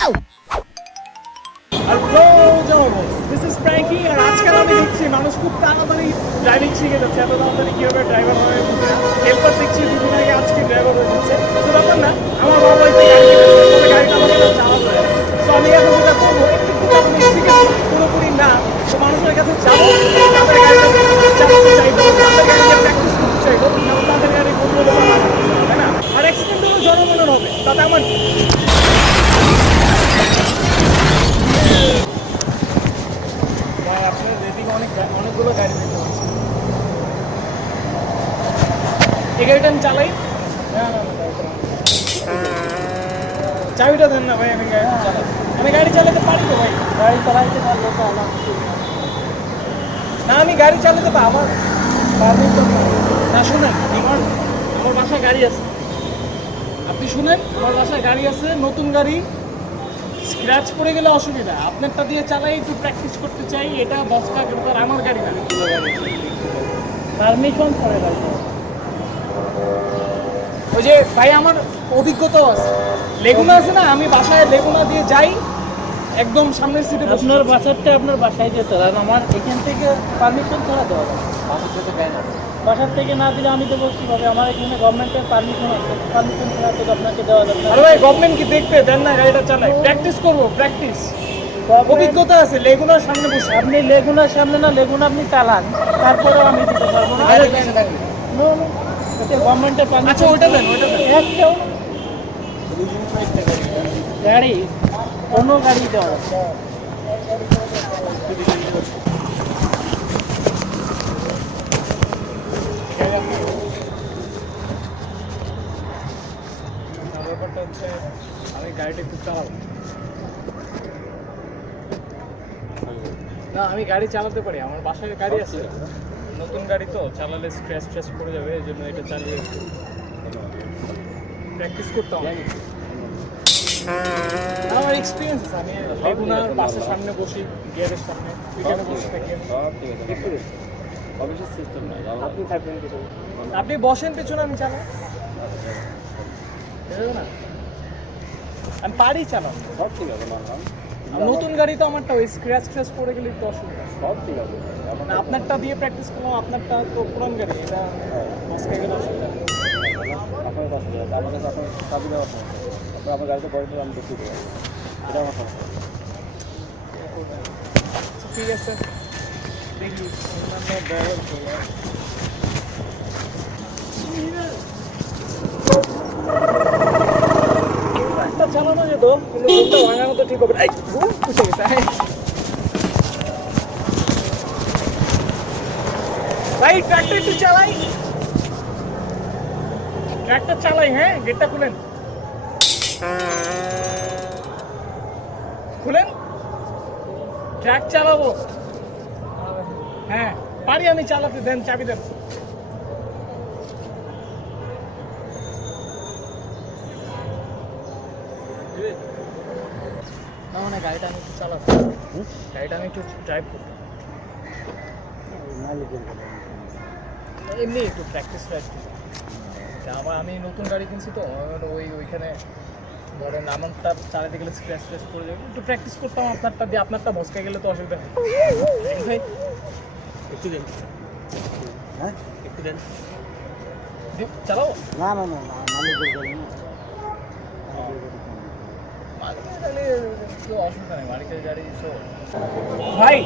This is Franky আর আজকাল আমি দেখছি মানুষ খুব তাড়াতাড়ি ড্রাইভিং শিখে যাচ্ছে, এত তাড়াতাড়ি কীভাবে ড্রাইভার হয়ে যাচ্ছে। এরপর দেখছি দুদিন আগে আজকে ড্রাইভার হয়ে যাচ্ছে। তো ব্যাপার না, আমার বাবা বাড়িতে গাড়ি কিনেছে, তবে গাড়িটা আমাকে চালাতে হয়। তো আমি এখন যেটা করবো, একটু আমি শিখেছি, পুরোপুরি না। তো মানুষের কাছে যাবো, তাদের গাড়িটা চালাতে চাইবো, তাদের গাড়িতে প্র্যাকটিস করতে চাইবো, এবং তাদের গাড়ি করবো, তাই না? আর অ্যাক্সিডেন্ট হলো জনগণের হবে, তাতে আমার আপনার এদিকে অনেকগুলো গাড়ি দেখতে পাচ্ছি। এই গাড়িটা আমি চালাই। না চাবিটা দেন না ভাই, আমি গাড়ি চালাই। আমি গাড়ি চালাতে পারি তো ভাই, গাড়ি চালাইতে পারলে তো না, আমি গাড়ি চালাতে পারি। আমার না শুনেন, আমার বাসায় গাড়ি আছে। আপনি শুনেন, আমার বাসায় গাড়ি আছে, নতুন গাড়ি। স্ক্র্যাচ পড়ে গেলে অসুবিধা, আপনারটা দিয়ে চালাই, একটু প্র্যাকটিস করতে চাই। এটা বস্তা কিন্তু আমার গাড়ি না, পারমিশন করে ভাই। ওই যে ভাই আমার অভিজ্ঞতাও আছে, লেগুনা আছে না, আমি বাসায় লেগুনা দিয়ে যাই, একদম সামনের সিটে। আপনার বাসারটা আপনার বাসায় যেতে হবে, আমার এখান থেকে পারমিশন ছাড়া দেওয়া হবে। বাসার থেকে না দিলে আমি দেবো কীভাবে? আমার এখানে গভর্নমেন্টের পারমিশন আছে, পারমিশন ছাড়া তো আপনাকে দেওয়া যাবে না। আরে ভাই গভর্নমেন্ট কি দেখবে? দেন না, গাড়িটা চালাই, প্র্যাকটিস করবো, প্র্যাকটিস। অভিজ্ঞতা আছে, লেগুনার সামনে বসে। আপনি লেগুনার সামনে না, লেগুনা আপনি চালান, তারপরেও আমি দিতে পারবো না। গভর্নমেন্টের পারমিশন। আচ্ছা ওইটা দেন, ওইটা দেন। একটাও গাড়ি, কোনো গাড়ি দেওয়া যাবে না। ব্যাপারটা হচ্ছে আমি গাড়িটা একটু চালাবো না, আমি গাড়ি চালাতে পারি, আমার বাসায় গাড়ি আছে, নতুন গাড়ি তো, চালালে স্ক্র্যাচ পড়ে যাবে, এই জন্য এটা চালিয়ে প্র্যাকটিস করতে হবে। আমার এক্সপিরিয়েন্স আছে, আমি লেগুনার বাসের সামনে বসি, গিয়ারের সামনে, ওইখানে বসে থাকি। আপনি বসেন পেছনে, আমি চালাই না, আমি পারি চালানো। নতুন গাড়ি তো আমারটা, ওই স্ক্র্যাচ পড়ে গেলে একটু অসুবিধা। মানে আপনারটা দিয়ে প্র্যাকটিস করলাম, আপনারটা তো পুরান গাড়ি, এটা আজকে গেলে অসুবিধা। আমার গাড়িতে পড়ে আমি দেখি এটা আমার সমস্যা। ঠিক আছে, দেখি চালানো যেত, কিন্তু ঘুমটা ভাঙানো তো ঠিক হবে। ঘুম পুষে গেছে ভাই, ট্র্যাক্টর একটু চালাই, ট্র্যাক্টর চালাই। হ্যাঁ, গেটটা খুলেন, খুলেন, ট্র্যাক চালাবো। হ্যাঁ পারি আমি চালাতে, দেন চাবি দেন। না মানে গাড়িটা আমি একটু চালাবো, গাড়িটা আমি একটু ড্রাইভ করবো, এমনি একটু প্র্যাকটিস। আমার আমি নতুন গাড়ি কিনছি তো, ওইখানে ধরেন আমারটা চালাতে গেলে স্ক্র্যাচ পড়ে যাবে, একটু প্র্যাকটিস করতাম। আপনারটা দিয়ে আপনারটা ভসকে গেলে তো অসুবিধা হয়। ভাই একটু দেন, হ্যাঁ একটু দেন, চালাও। না না না না, ভাই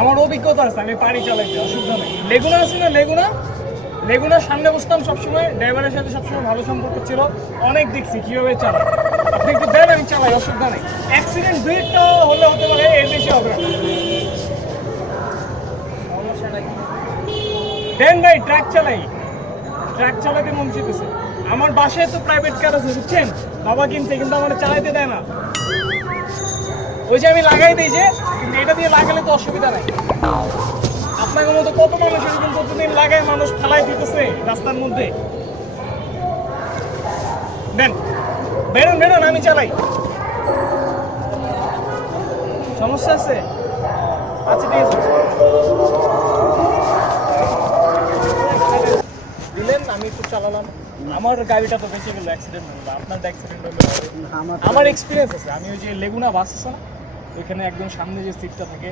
আমার অভিজ্ঞতা আছে, আমি পারি চালাইতে, অসুবিধা নেই। লেগুনা আছে না, লেগুনার সামনে বসতাম সবসময়, ড্রাইভারের সাথে সবসময় ভালো সম্পর্ক ছিল, অনেক দেখছি কীভাবে চালাই। আপনি একটু দেন, আমি চালাই, অসুবিধা নেই। অ্যাক্সিডেন্ট দুই একটা হলে হতে পারে, এর বেশি হবে না। দেন ভাই, ট্রাক চালাতে মন চেয়েছে। আমার বাসায় তো প্রাইভেট কার আছে, বুঝছেন, বাবা কিনছে, কিন্তু আমার চালাইতে দেয় না। ওই যে আমি লাগাই দিই যে, কিন্তু এটা দিয়ে লাগালে তো অসুবিধা নাই। আপনাদের মতো কত মানুষ এরকম প্রতিদিন লাগায়, মানুষ ফেলাই দিতেছে রাস্তার মধ্যে। দেন, বেরোন, আমি চালাই। সমস্যা আছে? আচ্ছা ঠিক আছে, দিলেন, আমি একটু চালালাম। আমার গাড়িটা তো বেঁচে গেল অ্যাক্সিডেন্ট হলো, আপনার অ্যাক্সিডেন্ট হলো। আমার আমার এক্সপিরিয়েন্স আছে, আমি ওই যে লেগুনা বাস আছে না, ওইখানে একদম সামনে যে সিটটা থাকে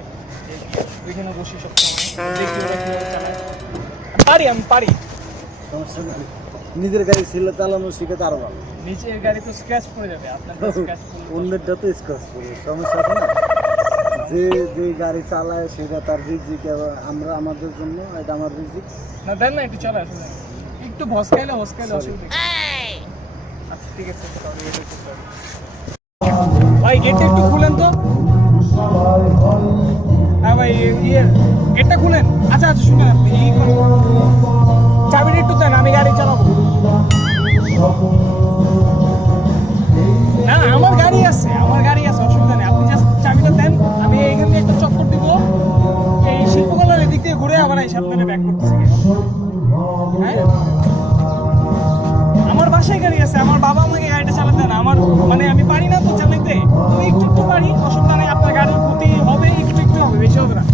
ওইখানে বসি সব সময় দেখি ওরা কীভাবে চালায়। আমি পারি। সমস্যা নেই, নিজের গাড়ি ছিল চালানো শিখে আরো ভালো। নিচের গাড়ি তো স্ক্র্যাচ পড়ে যাবে, আপনার স্ক্র্যাচ পড়ে অন্যেরটা তো স্ক্র্যাচ পড়ে, সমস্যা আছে না। যে যে গাড়ি চালায় সেটা তার রিজিক, আমরা আমাদের জন্য এটা আমার রিজিক। না দেন না, একটু চলে আসুন, একটু ভসকাইলে অসুবিধা নেই। আচ্ছা ঠিক আছে, তাহলে এটা করতে হবে। ভাই গেটটা একটু খুলেন তো। হ্যাঁ ভাই গেটটা খুলেন। আচ্ছা আচ্ছা শুনেন, আপনি চাবিটা একটু দেন, আমি গাড়ি চালাবো। না আমার গাড়ি আছে, অসুবিধা নেই, আপনি জাস্ট চাবিটা দেন। আমি এইখান দিয়ে একটা চক্কর দিব, এই শিল্পকলার এদিক দিয়ে ঘুরে আবার এই সামনে ব্যাক করতেছি। হ্যাঁ আমার বাসায় গাড়ি আছে, আমার বাবা আমাকে গাড়িটা চালাতে দেন। আমার মানে আমি পারি না তো চালাতে, আমি একটু পারি, অসুবিধা নেই। আপনার গাড়ির ক্ষতি হবে, একটু হবে, বেশি হবে না।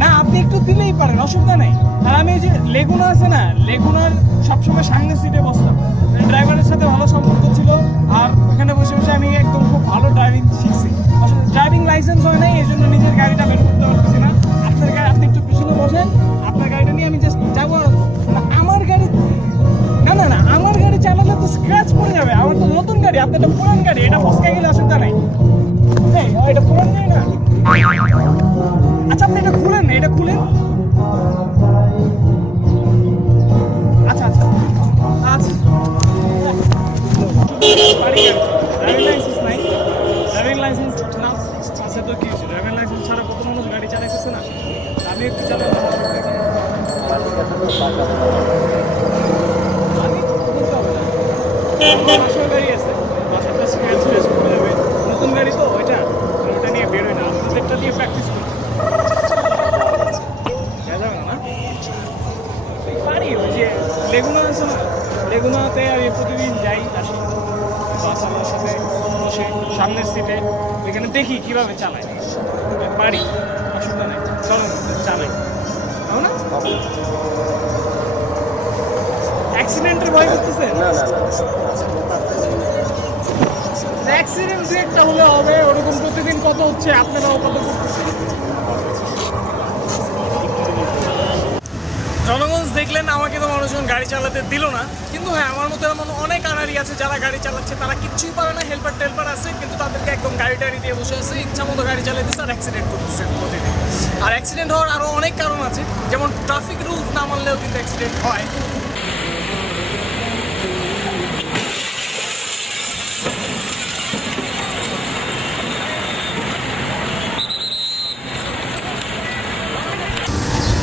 না আপনি একটু দিলেই পারেন, অসুবিধা নেই। আর আমি ওই যে লেগুনা আছে না, লেগুনার সবসময় সামনে সিটে বসতাম, ড্রাইভারের সাথে ভালো সম্পর্ক ছিল। আর ওখানে বসে বসে আমি একদম খুব ভালো ড্রাইভিং শিখছি। আসলে ড্রাইভিং লাইসেন্স হয় নাই, এই জন্য নিজের গাড়িটা বের করতে পারতেছি না। আপনার গাড়ি, আপনি একটু পিছনে বসেন, আপনার গাড়িটা নিয়ে আমি জাস্ট যাবো। আমার গাড়ি না আমার গাড়ি চালালে তো স্ক্র্যাচ পড়ে যাবে। আমার তো নতুন গাড়ি, আপনার তো পুরান গাড়ি, এটা ফসকে গেলে অসুবিধা নেই। এটা পুরান গাড়ি না। আচ্ছা আপনি এটা খুলেন, আচ্ছা আচ্ছা আচ্ছা পারি। ড্রাইভিং লাইসেন্স নাই, ড্রাইভিং লাইসেন্স না আছে তো কি হয়েছে, ড্রাইভিং লাইসেন্স ছাড়া কত মানুষ গাড়ি চালাইতেছে না। আমি একটু চালাবো, আমি বলতে হবে না। আমার বাসার গাড়ি আছে, বাসাটা স্ক্র্যাচ করে যাবে, নতুন গাড়ি তো ওইটা নিয়ে বেরোয় না, আপনাদেরটা দিয়ে প্র্যাকটিস করি। পারি ওই যে লেগুনা আছে না, লেগুনাতে আমি প্রতিদিন যাই, আসি বাস আমার সাথে বসে সামনের সিটে, ওইখানে দেখি কীভাবে চালায়, পারি, অসুবিধা নেই। চলো চালাই, তাও না অ্যাক্সিডেন্টের ভয় করতেছে। অ্যাক্সিডেন্ট দু একটা হলে হবে, ওরকম প্রতিদিন কত হচ্ছে, আপনারাও কত করতেছেন। জনগঞ্জ দেখলেন, আমাকে তো মানুষজন গাড়ি চালাতে দিল না, কিন্তু হ্যাঁ আমার মতো এমন অনেক আনারি আছে যারা গাড়ি চালাচ্ছে, তারা কিচ্ছুই পারে না, হেল্পার টেল্পার আছে, কিন্তু তাদেরকে একদম গাড়ি টাড়ি দিয়ে বসে আছে, ইচ্ছা মতো গাড়ি চালাইতেছে আর অ্যাক্সিডেন্ট করতেছে প্রতিদিন। আর অ্যাক্সিডেন্ট হওয়ার আরও অনেক কারণ আছে, যেমন ট্রাফিক রুলস না মানলেও কিন্তু অ্যাক্সিডেন্ট হয়।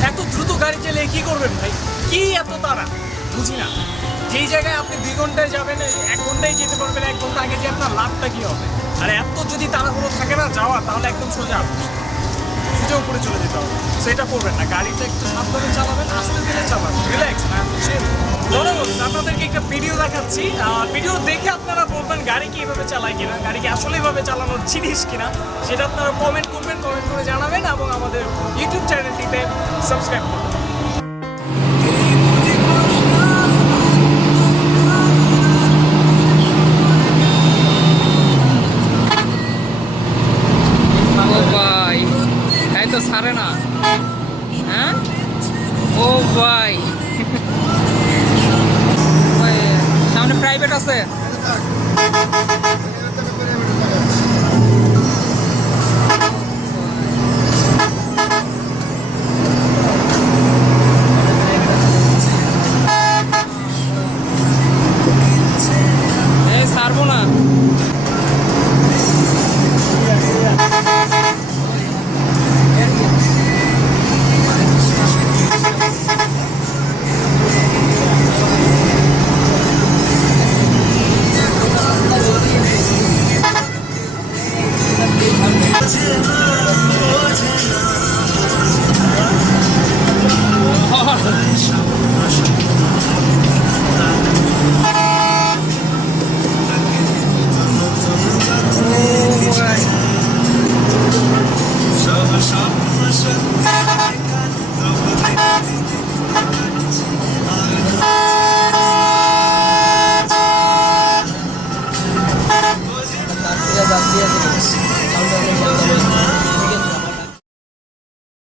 এত দ্রুত গাড়ি চালিয়ে কি করবেন ভাই, কি এত তাড়া বুঝি না। যেই জায়গায় আপনি 2 ঘন্টায় যাবেন, 1 ঘন্টায় যেতে পারবেন, 1 ঘন্টা আগে যে আপনার লাভটা কি হবে। আর এত যদি তাড়াহুড়ো থাকে না যাওয়া, তাহলে একদম সোজা উপরে চলে যেতে হবে। সেটা করবেন না, গাড়িটা একটু সাবধানে চালাবেন, আস্তে ধীরে চালাবেন, রিল্যাক্স না। জনগণ আপনাদেরকে একটা ভিডিও দেখাচ্ছি, ভিডিও দেখে আপনারা বলবেন গাড়ি কি এইভাবে চালায় কিনা, গাড়ি কি আসলে এইভাবে চালানোর জিনিস কিনা, সেটা আপনারা কমেন্ট করবেন, কমেন্ট করে জানাবেন এবং আমাদের ইউটিউব চ্যানেলটিতে সাবস্ক্রাইব করবেন। ভাই তাই তো ছাড়ে না। হ্যাঁ ও ভাই, সামনে প্রাইভেট আছে।